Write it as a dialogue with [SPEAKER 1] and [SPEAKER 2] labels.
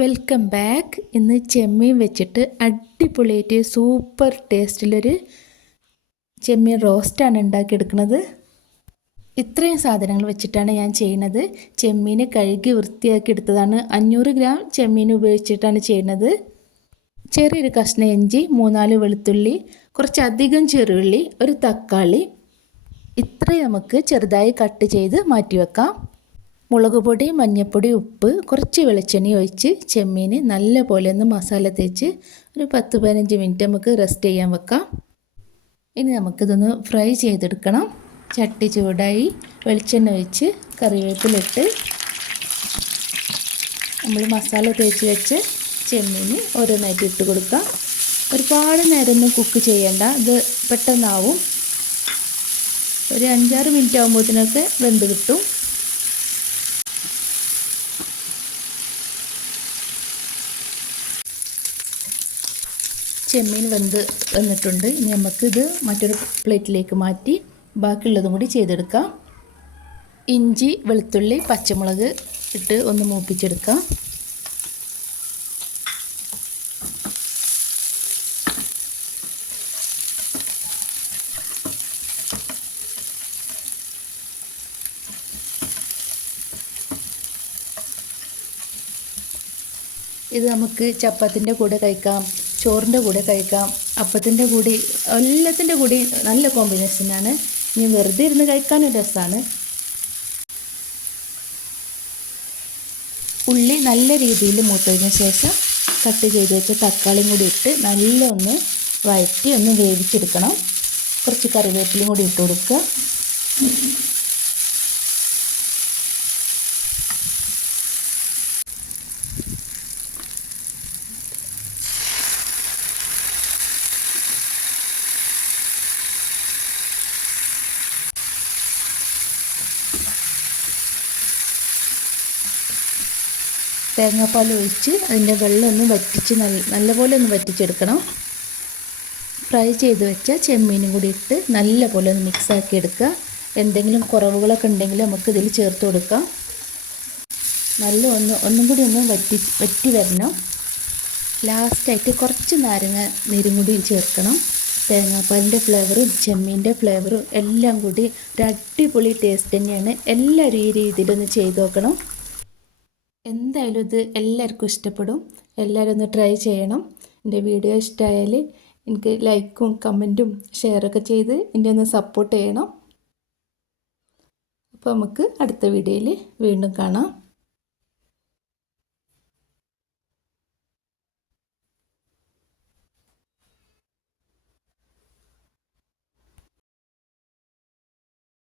[SPEAKER 1] Welcome back ഇന്ന് ചെമ്മീൻ വെച്ചിട്ട് അടിപൊളിയായിട്ട് സൂപ്പർ ടേസ്റ്റിലൊരു ചെമ്മീൻ റോസ്റ്റാണ് ഉണ്ടാക്കിയെടുക്കുന്നത് ഇത്രയും സാധനങ്ങൾ വെച്ചിട്ടാണ് ഞാൻ ചെയ്യുന്നത്. ചെമ്മീൻ കഴുകി വൃത്തിയാക്കി എടുത്തതാണ്. അഞ്ഞൂറ് ഗ്രാം ചെമ്മീൻ ഉപയോഗിച്ചിട്ടാണ് ചെയ്യുന്നത്. ചെറിയൊരു കഷ്ണം ഇഞ്ചി മൂന്നാൽ വെളുത്തുള്ളി കുറച്ചധികം ചെറുള്ളി ഒരു തക്കാളി. ഇത്രയും നമുക്ക് ചെറുതായി കട്ട് ചെയ്ത് മാറ്റി വെക്കാം മുളക് പൊടി മഞ്ഞൾപ്പൊടി ഉപ്പ് കുറച്ച് വെളിച്ചെണ്ണ ഒഴിച്ച് ചെമ്മീൻ നല്ല പോലെ ഒന്ന് മസാല തേച്ച് ഒരു പത്ത് പതിനഞ്ച് മിനിറ്റ് നമുക്ക് റെസ്റ്റ് ചെയ്യാൻ വെക്കാം. ഇനി നമുക്കിതൊന്ന് ഫ്രൈ ചെയ്തെടുക്കണം. ചട്ടി ചൂടായി വെളിച്ചെണ്ണ ഒഴിച്ച് കറിവേപ്പിലിട്ട് നമ്മൾ മസാല തേച്ച് വെച്ച് ചെമ്മീന് ഓരോന്നായിട്ട് ഇട്ട് കൊടുക്കാം. ഒരുപാട് നേരമൊന്നും കുക്ക് ചെയ്യേണ്ട. ഇത് പെട്ടെന്നാവും. ഒരു അഞ്ചാറ് മിനിറ്റ് ആകുമ്പോഴത്തേനൊക്കെ വെന്ത് കിട്ടും. ചെമ്മീൻ വെന്ത് വന്നിട്ടുണ്ട്. ഇനി നമുക്കിത് മറ്റൊരു പ്ലേറ്റിലേക്ക് മാറ്റി ബാക്കിയുള്ളതും കൂടി ചെയ്തെടുക്കാം. ഇഞ്ചി വെളുത്തുള്ളി പച്ചമുളക് ഇട്ട് ഒന്ന് മൂപ്പിച്ചെടുക്കാം. ഇത് നമുക്ക് ചപ്പാത്തിന്റെ കൂടെ കഴിക്കാം. ചോറിന്റെ കൂടെ കഴിക്കാം. അപ്പത്തിന്റെ കൂടി എല്ലാത്തിന്റെ കൂടി നല്ല കോമ്പിനേഷനാണ് ഇനി വെറുതെ ഇരുന്ന് കഴിക്കാനും രസമാണ് ഉള്ളി നല്ല രീതിയിൽ മൂത്തതിന് ശേഷം കട്ട് ചെയ്ത് വെച്ച തക്കാളിയും കൂടി ഇട്ട് നല്ല ഒന്ന് വഴറ്റി ഒന്ന് വേവിച്ചെടുക്കണം. കുറച്ച് കറിവേപ്പിലയും കൂടി ഇട്ട് കൊടുക്കുക. തേങ്ങാപ്പാൽ ഒഴിച്ച് അതിന്റെ വെള്ളം ഒന്ന് വറ്റിച്ച് നല്ല നല്ലപോലെ ഒന്ന് വറ്റിച്ചെടുക്കണം. ഫ്രൈ ചെയ്ത് വെച്ച ചെമ്മീനും കൂടി ഇട്ട് നല്ലപോലെ ഒന്ന് മിക്സാക്കി എടുക്കുക. എന്തെങ്കിലും കുറവുകളൊക്കെ ഉണ്ടെങ്കിൽ നമുക്ക് ഇതിൽ ചേർത്ത് കൊടുക്കാം. നല്ല ഒന്ന് ഒന്നും കൂടി ഒന്ന് വറ്റി വറ്റി വരണം. ലാസ്റ്റായിട്ട് കുറച്ച് നാരങ്ങ നീരും കൂടി ചേർക്കണം. തേങ്ങാപ്പാലിന്റെ ഫ്ലേവറും ചെമ്മീന്റെ ഫ്ലേവറും എല്ലാം കൂടി ഒരു അടിപൊളി ടേസ്റ്റ് തന്നെയാണ്. എല്ലാവരും ഈ രീതിയിലൊന്ന് ചെയ്ത് നോക്കണം. എന്തായാലും ഇത് എല്ലാവർക്കും ഇഷ്ടപ്പെടും. എല്ലാവരും ഒന്ന് ട്രൈ ചെയ്യണം. എന്റെ വീഡിയോ ഇഷ്ടമായാൽ എനിക്ക് ലൈക്കും കമന്റും ഷെയറൊക്കെ ചെയ്ത് എന്റെ ഒന്ന് സപ്പോർട്ട് ചെയ്യണം. അപ്പോൾ നമുക്ക് അടുത്ത വീഡിയോയിൽ വീണ്ടും കാണാം.